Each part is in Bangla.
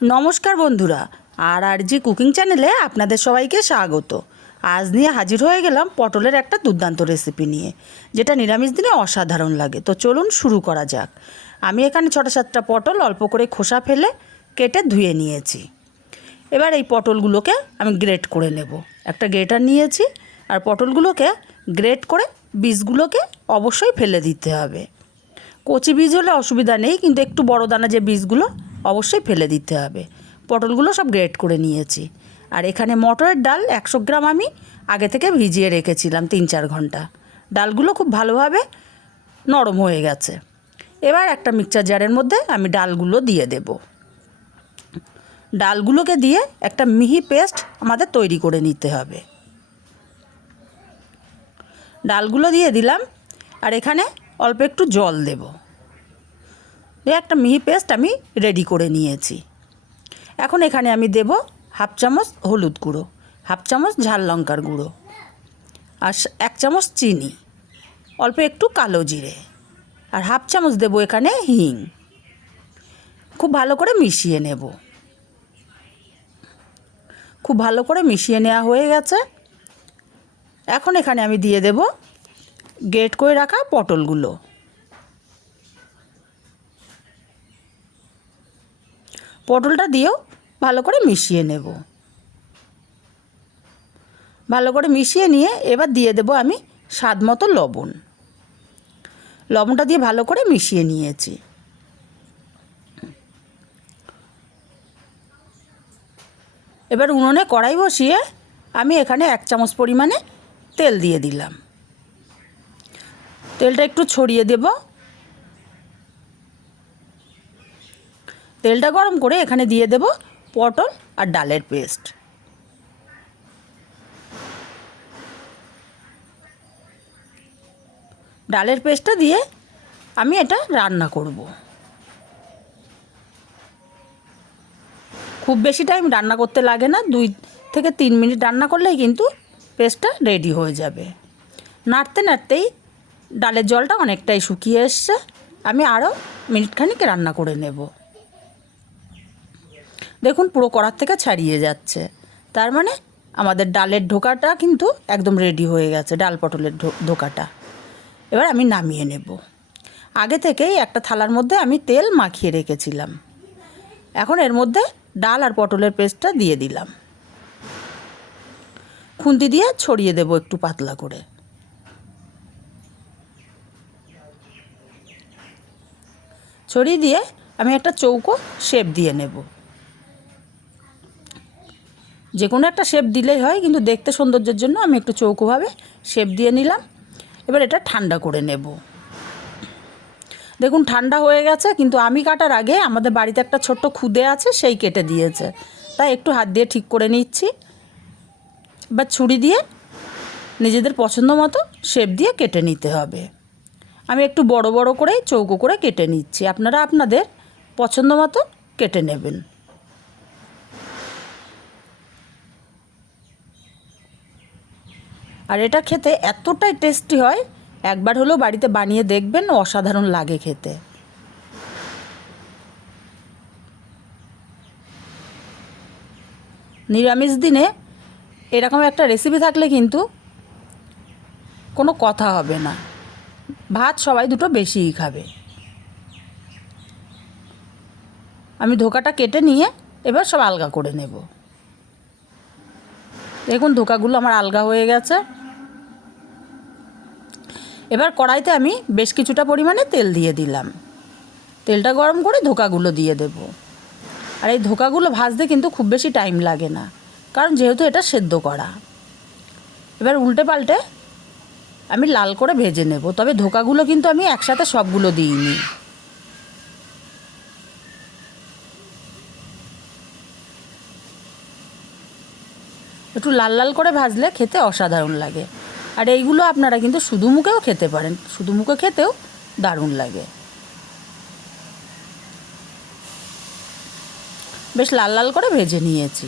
নমস্কার বন্ধুরা, আর জি কুকিং চ্যানেলে আপনাদের সবাইকে স্বাগত। আজ নিয়ে হাজির হয়ে গেলাম পটলের একটা দুর্দান্ত রেসিপি নিয়ে, যেটা নিরামিষ দিনে অসাধারণ লাগে। তো চলুন শুরু করা যাক। আমি এখানে 6-7টা পটল অল্প করে খোসা ফেলে কেটে ধুয়ে নিয়েছি। এবার এই পটলগুলোকে আমি গ্রেট করে নেব। একটা গ্রেটার নিয়েছি, আর পটলগুলোকে গ্রেট করে বীজগুলোকে অবশ্যই ফেলে দিতে হবে। কচি বীজ হলে অসুবিধা নেই, কিন্তু একটু বড় দানা যে বীজগুলো অবশ্যই ফেলে দিতে হবে। পটলগুলো সব গ্রেট করে নিয়েছি। আর এখানে মটরের ডাল 100 গ্রাম আমি আগে থেকে ভিজিয়ে রেখেছিলাম 3-4 ঘন্টা। ডালগুলো খুব ভালোভাবে নরম হয়ে গেছে। এবার একটা মিক্সচার জারের মধ্যে আমি ডালগুলো দিয়ে দেব। ডালগুলোকে দিয়ে একটা মিহি পেস্ট আমাদের তৈরি করে নিতে হবে। ডালগুলো দিয়ে দিলাম, আর এখানে অল্প একটু জল দেব। একটা মিহি পেস্ট আমি রেডি করে নিয়েছি। এখন এখানে আমি দেব 1/2 চামচ হলুদ গুঁড়ো, 1/2 চামচ ঝাল লঙ্কার গুঁড়ো, আর 1 চামচ চিনি, অল্প একটু কালো জিরে, আর 1/2 চামচ দেব এখানে হিং। খুব ভালো করে মিশিয়ে নেব। খুব ভালো করে মিশিয়ে নেওয়া হয়ে গেছে। এখন এখানে আমি দিয়ে দেব গ্রেট করে রাখা পটলগুলো। পটলটা দিয়েও ভালো করে মিশিয়ে নেব। ভালো করে মিশিয়ে নিয়ে এবার দিয়ে দেব আমি স্বাদ মতো লবণ। লবণটা দিয়ে ভালো করে মিশিয়ে নিয়েছি। এবার উনুনে কড়াই বসিয়ে আমি এখানে 1 চামচ পরিমাণে তেল দিয়ে দিলাম। তেলটা একটু ছড়িয়ে দেব। তেলটা গরম করে এখানে দিয়ে দেব পটল আর ডালের পেস্ট। ডালের পেস্টটা দিয়ে আমি এটা রান্না করব। খুব বেশি টাইম রান্না করতে লাগে না, 2 থেকে 3 মিনিট রান্না করলেই কিন্তু পেস্টটা রেডি হয়ে যাবে। নাড়তে নাড়তেই ডালের জলটা অনেকটাই শুকিয়ে এসছে। আমি আরও মিনিটখানিক রান্না করে নেব। দেখুন পুরো কড়ার থেকে ছাড়িয়ে যাচ্ছে, তার মানে আমাদের ডালের ঢোকাটা কিন্তু একদম রেডি হয়ে গেছে, ডাল পটলের ঢোকাটা। এবার আমি নামিয়ে নেব। আগে থেকেই একটা থালার মধ্যে আমি তেল মাখিয়ে রেখেছিলাম। এখন এর মধ্যে ডাল আর পটলের পেস্টটা দিয়ে দিলাম। খুন্তি দিয়ে ছড়িয়ে দেব একটু পাতলা করে। ছড়িয়ে দিয়ে আমি একটা চৌকো শেপ দিয়ে নেব। যে কোনো একটা শেপ দিলেই হয়, কিন্তু দেখতে সৌন্দর্যের জন্য আমি একটু চৌকোভাবে শেপ দিয়ে নিলাম। এবার এটা ঠান্ডা করে নেব। দেখুন ঠান্ডা হয়ে গেছে, কিন্তু আমি কাটার আগে আমাদের বাড়িতে একটা ছোট্ট খুদে আছে, সেই কেটে দিয়েছে, তাই একটু হাত দিয়ে ঠিক করে নিচ্ছি। এবার ছুরি দিয়ে নিজেদের পছন্দ মতো শেপ দিয়ে কেটে নিতে হবে। আমি একটু বড় বড় করে চৌকো করে কেটে নিচ্ছি, আপনারা আপনাদের পছন্দ মতো কেটে নেবেন। আর এটা খেতে এতটাই টেস্টি হয়, একবার হলেও বাড়িতে বানিয়ে দেখবেন, অসাধারণ লাগে খেতে। নিরামিষ দিনে এরকম একটা রেসিপি থাকলে কিন্তু কোনো কথা হবে না, ভাত সবাই দুটো বেশিই খাবে। আমি ধোকাটা কেটে নিয়ে এবার সব আলগা করে নেব। দেখুন ধোকাগুলো আমার আলগা হয়ে গেছে। এবার কড়াইতে আমি বেশ কিছুটা পরিমাণে তেল দিয়ে দিলাম। তেলটা গরম করে ধোকাগুলো দিয়ে দেব। আর এই ধোকাগুলো ভাজতে কিন্তু খুব বেশি টাইম লাগে না, কারণ যেহেতু এটা সেদ্ধ করা। এবার উল্টে পাল্টে আমি লাল করে ভেজে নেব। তবে ধোকাগুলো কিন্তু আমি একসাথে সবগুলো দিইনি। একটু লাল লাল করে ভাজলে খেতে অসাধারণ লাগে। আর এইগুলো আপনারা কিন্তু শুধু মুখেও খেতে পারেন, শুধু মুখে খেতেও দারুণ লাগে। বেশ লাল লাল করে ভেজে নিয়েছি।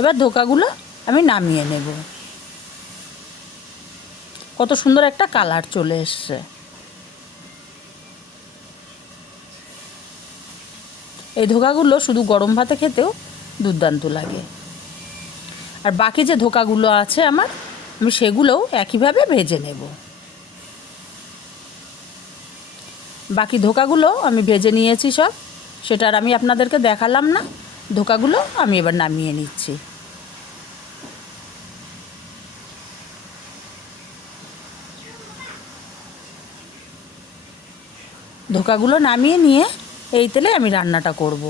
এবার ধোকাগুলো আমি নামিয়ে নেব। কত সুন্দর একটা কালার চলে এসছে। এই ধোকাগুলো শুধু গরম ভাতে খেতেও দুর্দান্ত লাগে। আর বাকি যে ধোকাগুলো আছে আমার, আমি সেগুলোও একইভাবে ভেজে নেব। বাকি ধোকাগুলো আমি ভেজে নিয়েছি সব, সেটা আর আমি আপনাদেরকে দেখালাম না। ধোকাগুলো আমি এবার নামিয়ে নিচ্ছি। ধোকাগুলো নামিয়ে নিয়ে এই তেলে আমি রান্নাটা করব।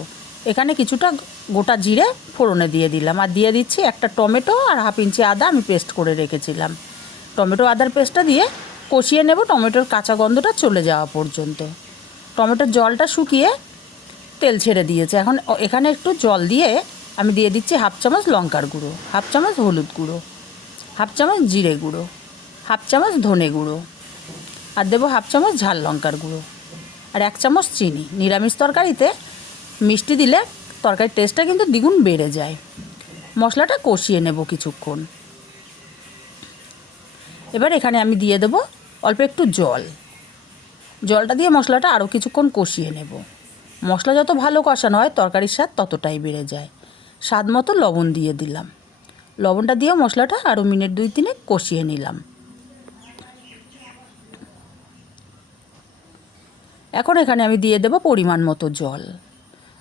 এখানে কিছুটা গোটা জিরে ফোড়নে দিয়ে দিলাম, আর দিয়ে দিচ্ছি একটা টমেটো আর 1/2 ইঞ্চি আদা আমি পেস্ট করে রেখেছিলাম। টমেটো আদার পেস্টটা দিয়ে কষিয়ে নেব টমেটোর কাঁচা গন্ধটা চলে যাওয়া পর্যন্ত। টমেটোর জলটা শুকিয়ে তেল ছেড়ে দিয়েছে। এখন এখানে একটু জল দিয়ে আমি দিয়ে দিচ্ছি 1/2 চামচ লঙ্কার গুঁড়ো, 1/2 চামচ হলুদ গুঁড়ো, 1/2 চামচ জিরে গুঁড়ো, 1/2 চামচ ধনে গুঁড়ো, আর দেবো 1/2 চামচ ঝাল লঙ্কার গুঁড়ো, আর 1 চামচ চিনি। নিরামিষ তরকারিতে মিষ্টি দিলে তরকারির টেস্টটা কিন্তু দ্বিগুণ বেড়ে যায়। মশলাটা কষিয়ে নেব কিছুক্ষণ। এবার এখানে আমি দিয়ে দেবো অল্প একটু জল। জলটা দিয়ে মশলাটা আরও কিছুক্ষণ কষিয়ে নেব। মশলা যত ভালো কষানো হয় তরকারির স্বাদ ততটাই বেড়ে যায়। স্বাদ মতো লবণ দিয়ে দিলাম। লবণটা দিয়েও মশলাটা আরও মিনিট 2-3 কষিয়ে নিলাম। এখন এখানে আমি দিয়ে দেব পরিমাণ মতো জল।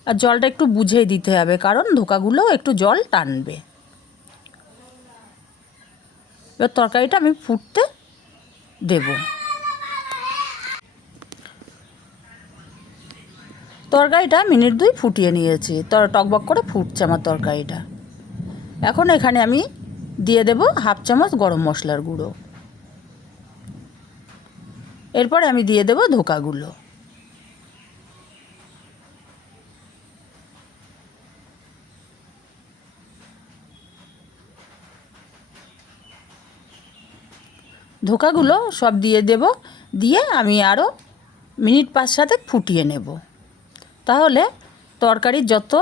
আর জলটা একটু বুঝেই দিতে হবে, কারণ ধোকাগুলোও একটু জল টানবে। এবার তরকারিটা আমি ফুটতে দেব। তরকারিটা মিনিট 2 ফুটিয়ে নিয়েছি, টকবক করে ফুটছে আমার তরকারিটা। এখন এখানে আমি দিয়ে দেব 1/2 চামচ গরম মশলার গুঁড়ো। এরপরে আমি দিয়ে দেব ধোকাগুলো। ধোকাগুলো সব দিয়ে দেব, দিয়ে আমি আরও মিনিট 5-7 ফুটিয়ে নেব। তাহলে তরকারির যত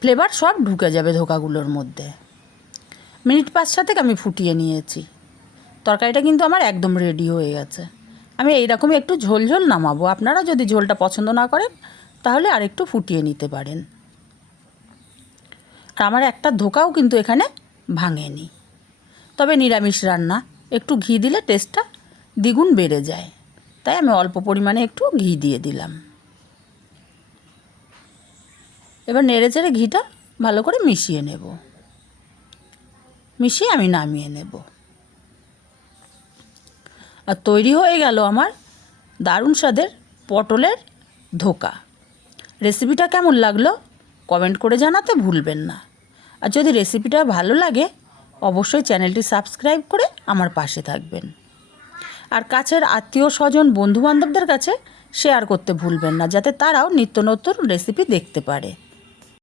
ফ্লেভার সব ঢুকে যাবে ধোকাগুলোর মধ্যে। মিনিট 5-7 আমি ফুটিয়ে নিয়েছি। তরকারিটা কিন্তু আমার একদম রেডি হয়ে গেছে। আমি এইরকমই একটু ঝোল ঝোল নামাবো। আপনারা যদি ঝোলটা পছন্দ না করেন তাহলে আর একটু ফুটিয়ে নিতে পারেন। আর আমার একটা ধোকাও কিন্তু এখানে ভাঙেনি। তবে নিরামিষ রান্না একটু ঘি দিলে টেস্টটা দ্বিগুণ বেড়ে যায়, তাই আমি অল্প পরিমাণে একটু ঘি দিয়ে দিলাম। এবার নেড়ে চেড়ে ঘিটা ভালো করে মিশিয়ে নেব। মিশিয়ে আমি নামিয়ে নেব। আর তৈরি হয়ে গেল আমার দারুণ স্বাদের পটলের ধোকা। রেসিপিটা কেমন লাগলো কমেন্ট করে জানাতে ভুলবেন না। আর যদি রেসিপিটা ভালো লাগে অবশ্যই চ্যানেলটি সাবস্ক্রাইব করে আমার পাশে থাকবেন। আর কাছের আত্মীয় স্বজন বন্ধুবান্ধবদের কাছে শেয়ার করতে ভুলবেন না, যাতে তারাও নিত্য নতুন রেসিপি দেখতে পারে।